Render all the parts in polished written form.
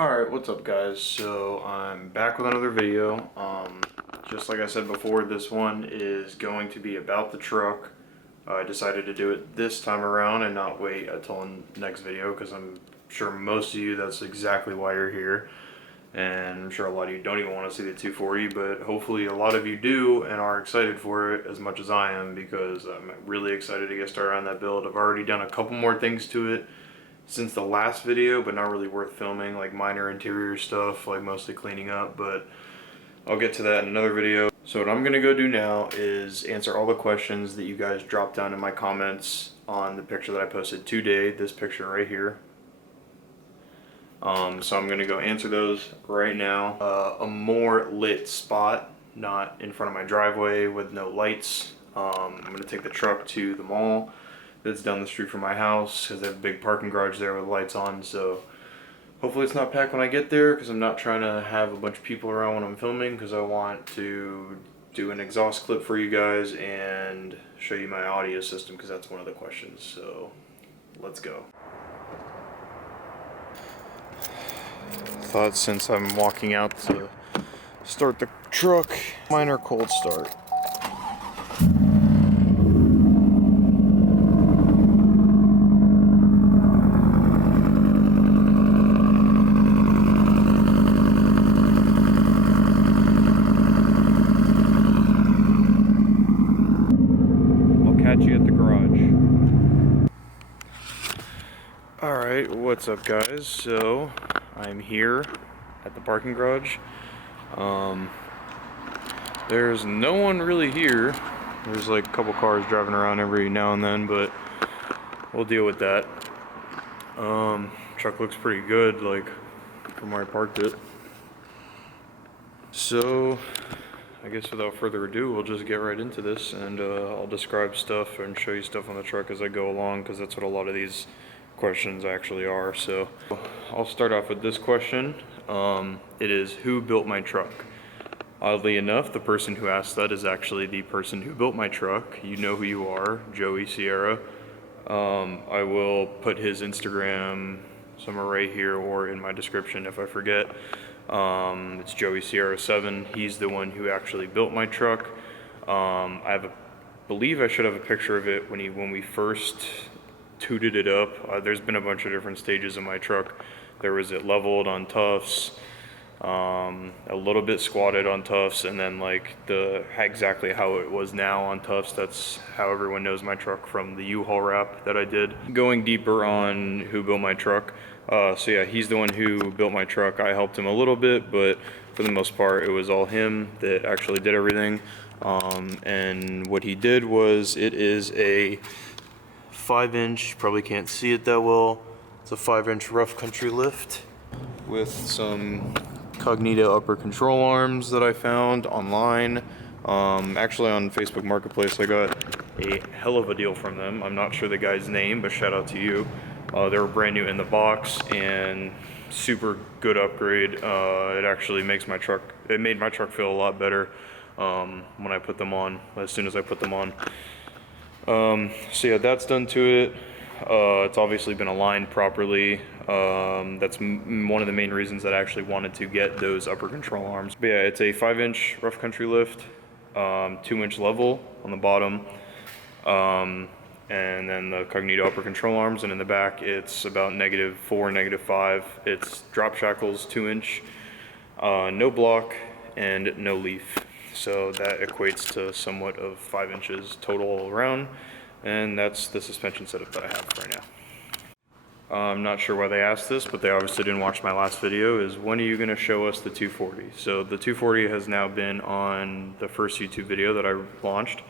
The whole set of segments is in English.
Alright, what's up guys? So I'm back with another video. Just like I said before, this one is going to be about the truck. I decided to do it this time around and not wait until the next video because I'm sure most of you, that's exactly why you're here. And I'm sure a lot of you don't even want to see the 240, but hopefully a lot of you do and are excited for it as much as I am, because I'm really excited to get started on that build. I've already done a couple more things to it since the last video, but not really worth filming, like minor interior stuff, like mostly cleaning up, but I'll get to that in another video. So what I'm gonna go do now is answer all the questions that you guys dropped down in my comments on the picture that I posted today, this picture right here. So I'm gonna go answer those right now. A more lit spot, not in front of my driveway with no lights. I'm gonna take the truck to the mall that's down the street from my house because they have a big parking garage there with lights on. So hopefully it's not packed when I get there, because I'm not trying to have a bunch of people around when I'm filming, because I want to do an exhaust clip for you guys and show you my audio system, because that's one of the questions. So let's go. Thought since I'm walking out to start the truck, minor cold start. Catch you at the garage. Alright, what's up guys? So I'm here at the parking garage. There's no one really here. There's like a couple cars driving around every now and then, but we'll deal with that. Truck looks pretty good, like from where I parked it. So I guess without further ado, we'll just get right into this, and I'll describe stuff and show you stuff on the truck as I go along, because that's what a lot of these questions actually are. So I'll start off with this question. It is, who built my truck? Oddly enough, the person who asked that is actually the person who built my truck. You know who you are, Joey Sierra. I will put his Instagram somewhere right here or in my description if I forget. It's Joey Sierra 7. He's the one who actually built my truck. Believe I should have a picture of it when we first tooted it up. There's been a bunch of different stages of my truck. There was it leveled on Tufts, a little bit squatted on Tufts, and then like exactly how it was now on Tufts. That's how everyone knows my truck from the U-Haul wrap that I did. Going deeper on who built my truck. So yeah, he's the one who built my truck. I helped him a little bit, but for the most part, it was all him that actually did everything. And what he did was, it is a 5-inch, probably can't see it that well. It's a 5-inch rough country lift with some Cognito upper control arms that I found online. Actually on Facebook Marketplace, I got a hell of a deal from them. I'm not sure the guy's name, but shout out to you. They were brand new in the box and super good upgrade. It actually makes my truck, it made my truck feel a lot better when I put them on, as soon as I put them on. So yeah, that's done to it. It's obviously been aligned properly. That's one of the main reasons that I actually wanted to get those upper control arms. But yeah, it's a 5-inch rough country lift, 2-inch level on the bottom. And then the Cognito upper control arms, and in the back it's about -4, -5. It's drop shackles, 2-inch, no block and no leaf. So that equates to somewhat of 5 inches total all around, and that's the suspension setup that I have right now. I'm not sure why they asked this, but they obviously didn't watch my last video, is when are you gonna show us the 240? So the 240 has now been on the first YouTube video that I launched,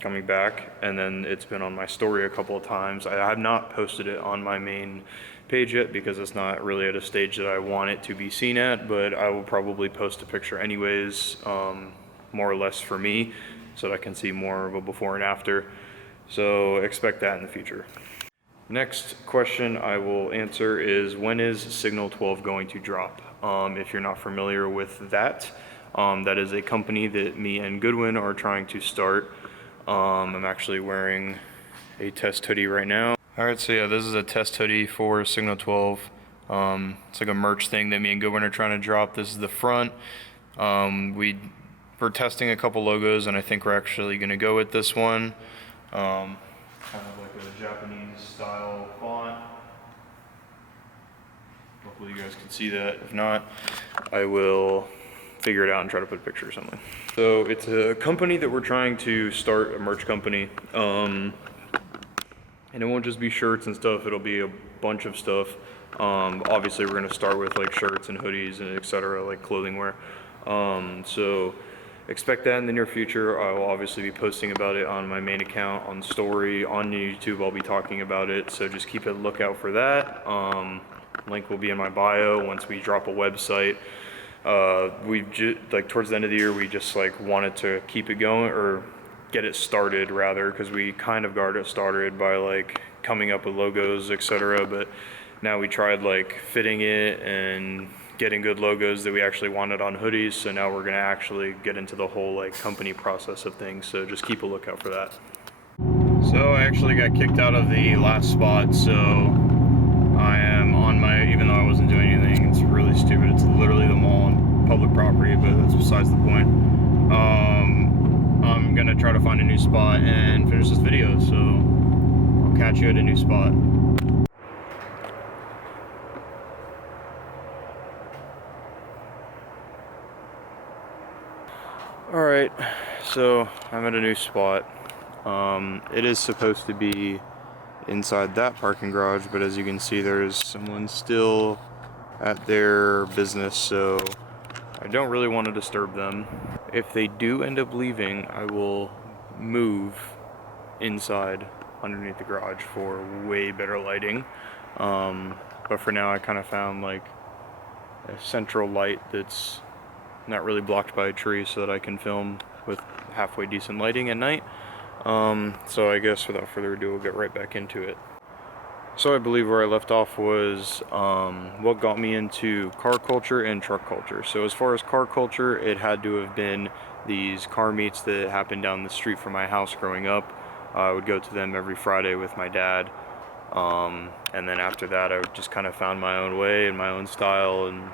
coming back, and then it's been on my story a couple of times. I have not posted it on my main page yet because it's not really at a stage that I want it to be seen at, but I will probably post a picture anyways, more or less for me, so that I can see more of a before and after. So expect that in the future. Next question I will answer is, when is Signal 12 going to drop? If you're not familiar with that, that is a company that me and Goodwin are trying to start. I'm actually wearing a test hoodie right now. Alright, so yeah, this is a test hoodie for Signal 12. It's like a merch thing that me and Goodwin are trying to drop. This is the front. We're testing a couple logos, and I think we're actually going to go with this one. Kind of like a Japanese style font. Hopefully you guys can see that. If not, I will figure it out and try to put a picture or something. So it's a company that we're trying to start, a merch company. And it won't just be shirts and stuff, it'll be a bunch of stuff. Obviously we're gonna start with like shirts and hoodies and etc., like clothing wear. So expect that in the near future. I will obviously be posting about it on my main account, on story, on YouTube. I'll be talking about it, so just keep a lookout for that. Link will be in my bio once we drop a website. Like towards the end of the year, we just like wanted to keep it going, or get it started rather, because we kind of got it started by like coming up with logos, etc. But now we tried like fitting it and getting good logos that we actually wanted on hoodies. So now we're gonna actually get into the whole like company process of things. So just keep a lookout for that. So I actually got kicked out of the last spot. So I am on my, even though I wasn't doing anything, it's really stupid. It's literally the mall on public property, but that's besides the point. I'm gonna try to find a new spot and finish this video. So I'll catch you at a new spot. Alright, so I'm at a new spot. It is supposed to be inside that parking garage, but as you can see, there's someone still at their business, so I don't really want to disturb them. If they do end up leaving, I will move inside underneath the garage for way better lighting. But for now, I kind of found like a central light that's not really blocked by a tree, so that I can film with halfway decent lighting at night. So I guess without further ado, we'll get right back into it. So I believe where I left off was what got me into car culture and truck culture. So as far as car culture, it had to have been these car meets that happened down the street from my house growing up. I would go to them every Friday with my dad. And then after that, I just kind of found my own way and my own style and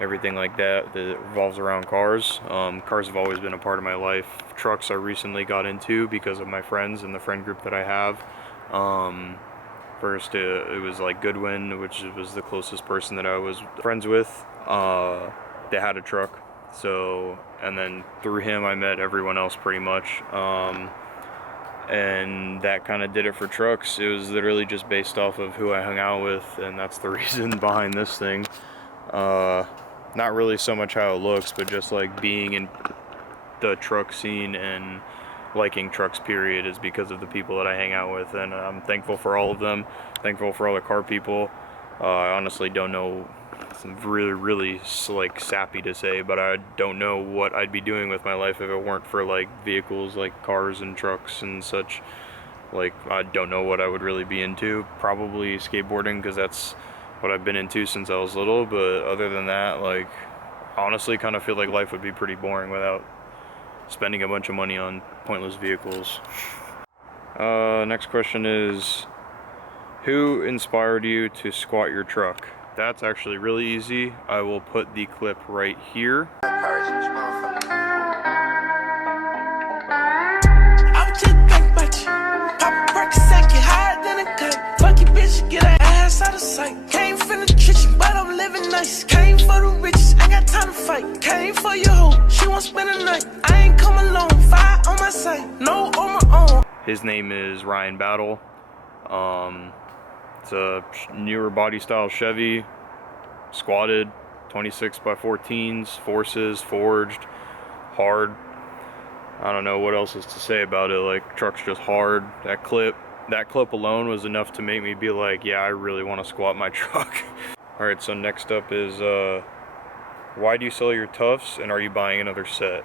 everything like that revolves around cars. Cars have always been a part of my life. Trucks I recently got into because of my friends and the friend group that I have. First it was like Goodwin, which was the closest person that I was friends with. They had a truck, so, and then through him I met everyone else pretty much. And that kind of did it for trucks. It was literally just based off of who I hung out with, and that's the reason behind this thing. Not really so much how it looks, but just like being in the truck scene and liking trucks period is because of the people that I hang out with, and I'm thankful for all of them, thankful for all the car people. I honestly don't know, it's really like sappy to say, but I don't know what I'd be doing with my life if it weren't for like vehicles like cars and trucks and such. Like, I don't know what I would really be into. Probably skateboarding, because that's what I've been into since I was little, but other than that, like, honestly kind of feel like life would be pretty boring without spending a bunch of money on pointless vehicles. Next question is, who inspired you to squat your truck? That's actually really easy. I will put the clip right here. Out of sight. Came from the kitchen, but I'm living nice. Came for the riches, I got time to fight. Came for your hoe, she won't spend the night. I ain't come alone, fire on my side, no on my own. His name is Ryan Battle. It's a newer body style Chevy, squatted, 26x14s, forces, forged, hard. I don't know what else is to say about it. Like, truck's just hard. That clip alone was enough to make me be like, yeah, I really want to squat my truck. Alright, so next up is, why do you sell your Tufts, and are you buying another set?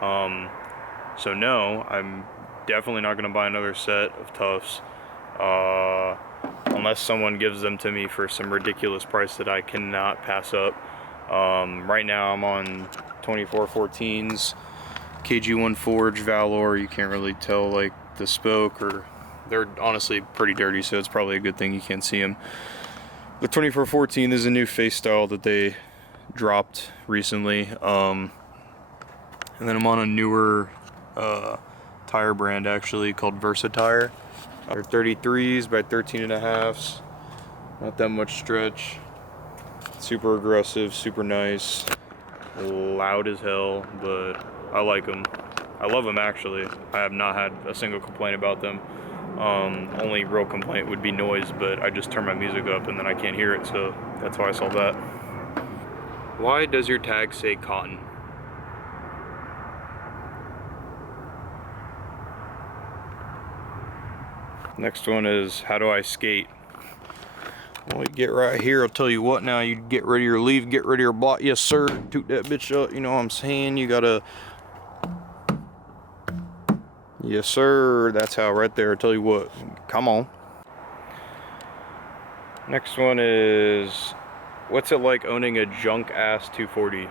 So no, I'm definitely not going to buy another set of Tufts, unless someone gives them to me for some ridiculous price that I cannot pass up. Right now I'm on 2414s, KG1 Forge, Valor. You can't really tell like the spoke, or they're honestly pretty dirty, so it's probably a good thing you can't see them. The 2414 is a new face style that they dropped recently. And then I'm on a newer tire brand actually called Versatire. They're 33s by 13.5s. Not that much stretch. Super aggressive, super nice. Loud as hell, but I like them. I love them actually. I have not had a single complaint about them. Only real complaint would be noise, but I just turn my music up and then I can't hear it, so that's why I saw that. Why does your tag say cotton? Next one is, how do I skate? Well, you get right here, I'll tell you what now, you get rid of your leaf, get rid of your block. Yes, sir. Toot that bitch up, you know what I'm saying? You gotta... Yes, sir. That's how, right there. I'll tell you what. Come on. Next one is, what's it like owning a junk-ass 240?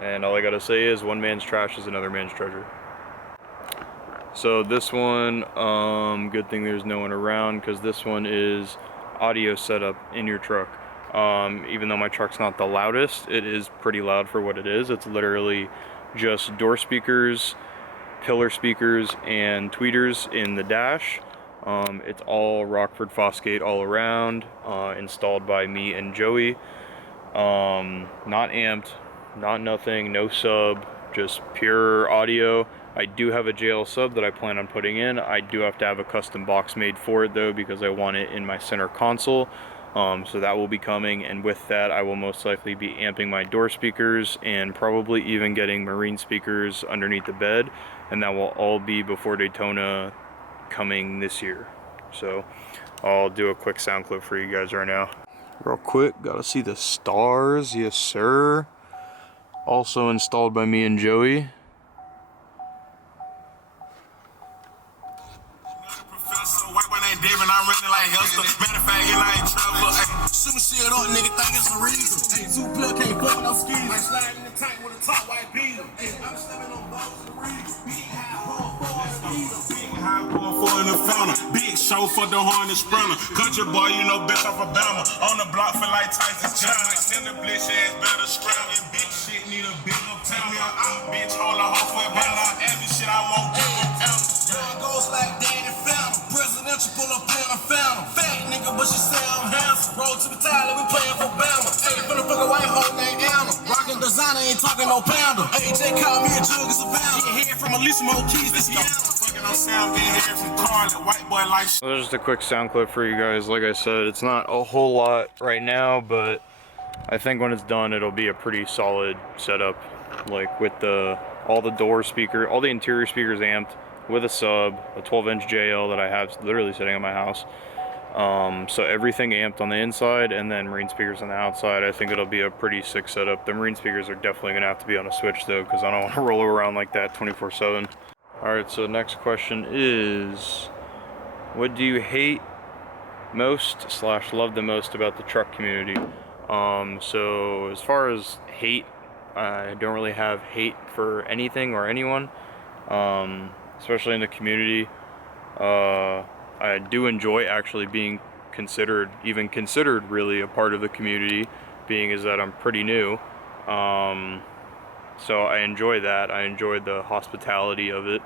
And all I gotta say is, one man's trash is another man's treasure. So this one, good thing there's no one around, because this one is audio setup in your truck. Even though my truck's not the loudest, it is pretty loud for what it is. It's literally just door speakers, pillar speakers, and tweeters in the dash. It's all Rockford Fosgate all around, installed by me and Joey. Not amped, not nothing, no sub, just pure audio. I do have a JL sub that I plan on putting in. I do have to have a custom box made for it though, because I want it in my center console. So that will be coming, and with that I will most likely be amping my door speakers and probably even getting marine speakers underneath the bed, and that will all be before Daytona coming this year. So I'll do a quick sound clip for you guys right now. Real quick, gotta see the stars. Yes sir. Also installed by me and Joey. I'm running like Hester. Matter of fact, I ain't travel. Shooting shit up, nigga, think it's a reason. Hey, two plug can't fuck no skis. Like sliding in the tank with a top white beater. Hey, I'm stepping on balls and reeds. Big high, hard for the leader. Big high, hard for the fountain. Big show for the harness sprinter. Country boy, you know, bitch off Alabama. On the block for like Tyson Chandler. Send the blitz ass better scramble. Big shit need a big up town. Me out, bitch, hold a hoe for a ball out. Every shit I won't give a pound. It goes like Danny Fountain. Presidential pull up in a fountain. Fat nigga, but she say I'm handsome. Roll to the tile, we playing for Bama. Hey, finna fuck a white hoe named Anna. Rockin' designer, ain't talking no pounder. Hey, Jay called me a jug, it's a pounder. Get head from Alicia Mo Keys, this Yana. Fucking on sound, get head from Carly. White boy like So there's just a quick sound clip for you guys. Like I said, it's not a whole lot right now, but I think when it's done, it'll be a pretty solid setup. Like with all the door speaker, all the interior speakers amped, with a sub, a 12-inch JL that I have literally sitting at my house. So everything amped on the inside, and then marine speakers on the outside. I think it'll be a pretty sick setup. The marine speakers are definitely gonna have to be on a switch though, because I don't want to roll around like that 24/7. Alright, so next question is, what do you hate most / love the most about the truck community? So as far as hate, I don't really have hate for anything or anyone. Especially in the community. I do enjoy actually being even considered really a part of the community, being is that I'm pretty new. So I enjoy that. I enjoy the hospitality of it.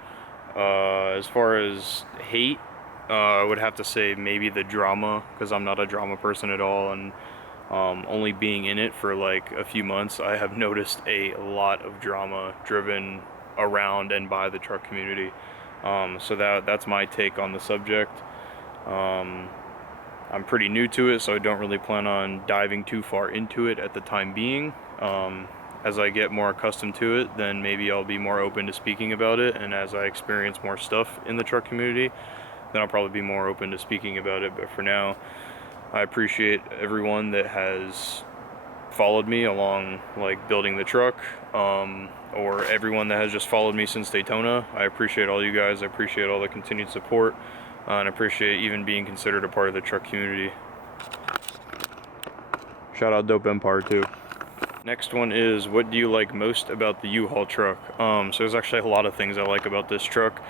As far as hate, I would have to say maybe the drama, because I'm not a drama person at all, and only being in it for like a few months, I have noticed a lot of drama driven around and by the truck community. So that's my take on the subject. I'm pretty new to it, so I don't really plan on diving too far into it at the time being. As I get more accustomed to it, then maybe I'll be more open to speaking about it, and as I experience more stuff in the truck community, then I'll probably be more open to speaking about it. But for now, I appreciate everyone that has followed me along, like building the truck, or everyone that has just followed me since Daytona. I appreciate all you guys. I appreciate all the continued support, and I appreciate even being considered a part of the truck community. Shout out Dope Empire too. Next one is, what do you like most about the U-Haul truck? So there's actually a lot of things I like about this truck.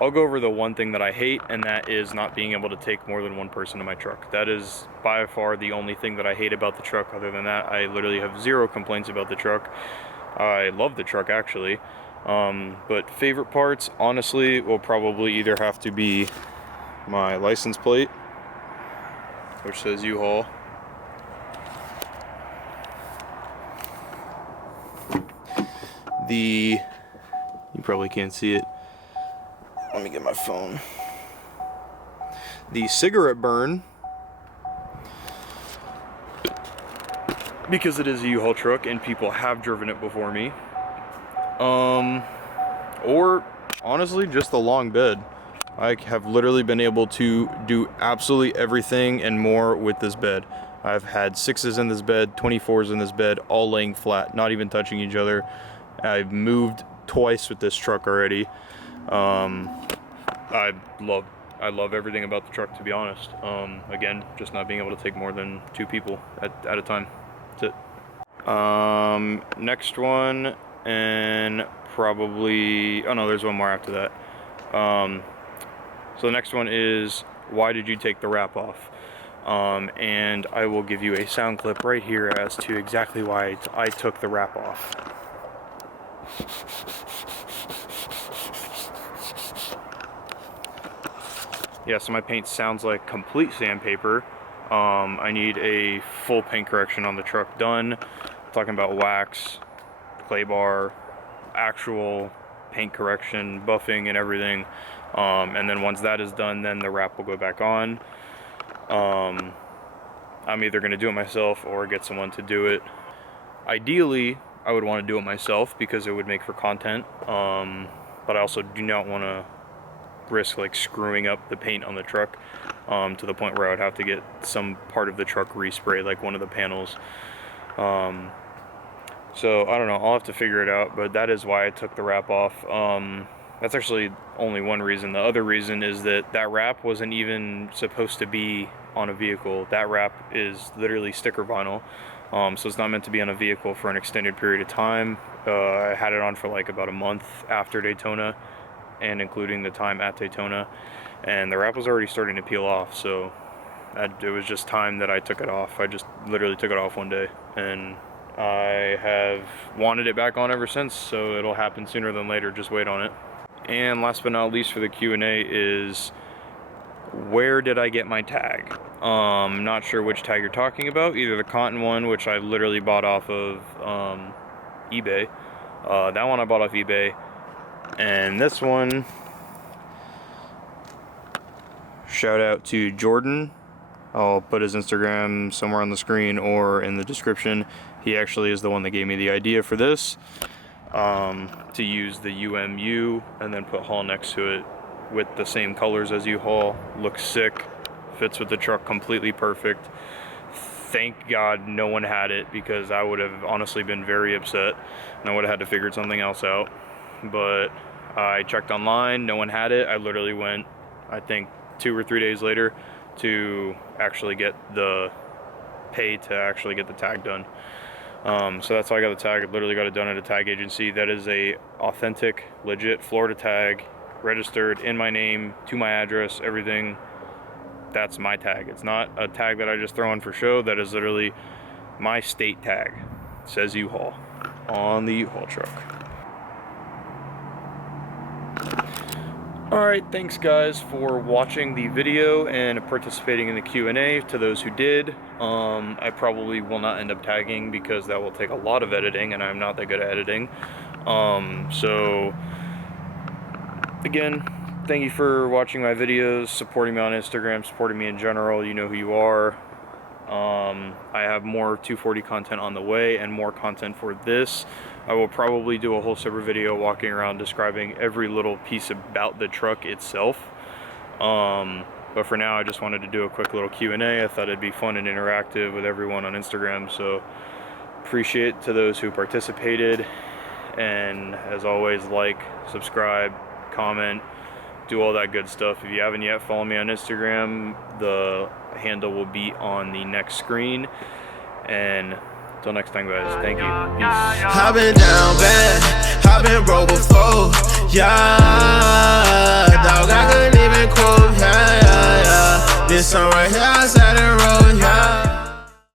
I'll go over the one thing that I hate, and that is not being able to take more than one person in my truck. That is by far the only thing that I hate about the truck. Other than that, I literally have zero complaints about the truck. I love the truck, actually. But favorite parts, honestly, will probably either have to be my license plate, which says UHaul. You probably can't see it. Let me get my phone. The cigarette burn, because it is a U-Haul truck and people have driven it before me. Or honestly, just the long bed. I have literally been able to do absolutely everything and more with this bed. I've had 6s in this bed, 24s in this bed, all laying flat, not even touching each other. I've moved twice with this truck already. I love everything about the truck, to be honest. Again, just not being able to take more than 2 people at a time. That's it. Next one, and probably, oh no, there's one more after that. So the next one is, why did you take the wrap off? And I will give you a sound clip right here as to exactly why I took the wrap off. Yeah, so my paint sounds like complete sandpaper. I need a full paint correction on the truck done. I'm talking about wax, clay bar, actual paint correction, buffing and everything. And then once that is done, then the wrap will go back on. I'm either going to do it myself or get someone to do it. Ideally, I would want to do it myself because it would make for content. But I also do not want to risk like screwing up the paint on the truck to the point where I would have to get some part of the truck resprayed, like one of the panels. So I don't know, I'll have to figure it out, but that is why I took the wrap off. That's actually only one reason. The other reason is that that wrap wasn't even supposed to be on a vehicle. That wrap is literally sticker vinyl. So it's not meant to be on a vehicle for an extended period of time. I had it on for like about a month after Daytona, and including the time at Daytona, and the wrap was already starting to peel off, so it was just time that I took it off. I just literally took it off one day, and I have wanted it back on ever since, so it'll happen sooner than later. Just wait on it. And last but not least for the Q&A is, where did I get my tag? Not sure which tag you're talking about. Either the cotton one, which I literally bought off of eBay. That one I bought off eBay. And this one, shout out to Jordan. I'll put his Instagram somewhere on the screen or in the description. He actually is the one that gave me the idea for this, to use the UMU and then put Haul next to it with the same colors as UHaul. Looks sick, fits with the truck completely perfect. Thank God no one had it, because I would have honestly been very upset and I would have had to figure something else out. But I checked online, no one had it. I literally went, I think 2 or 3 days later to actually get the pay to actually get the tag done. So that's how I got the tag. I literally got it done at a tag agency that is a authentic, legit Florida tag, registered in my name, to my address, everything. That's my tag. It's not a tag that I just throw in for show. That is literally my state tag. It says U-Haul on the U-Haul truck. Alright, thanks guys for watching the video and participating in the Q&A. To those who did, I probably will not end up tagging because that will take a lot of editing and I'm not that good at editing. So again, thank you for watching my videos, supporting me on Instagram, supporting me in general. You know who you are. I have more 240 content on the way and more content for this. I will probably do a whole separate video walking around describing every little piece about the truck itself. But for now, I just wanted to do a quick little Q&A. I thought it'd be fun and interactive with everyone on Instagram. So appreciate to those who participated. And as always, like, subscribe, comment, do all that good stuff. If you haven't yet, follow me on Instagram. The handle will be on the next screen. And until next time, guys, thank you. Peace. I've been down bad, I've been broke before. yeah. Dog, I couldn't even quote, yeah. This song right here outside the road, yeah.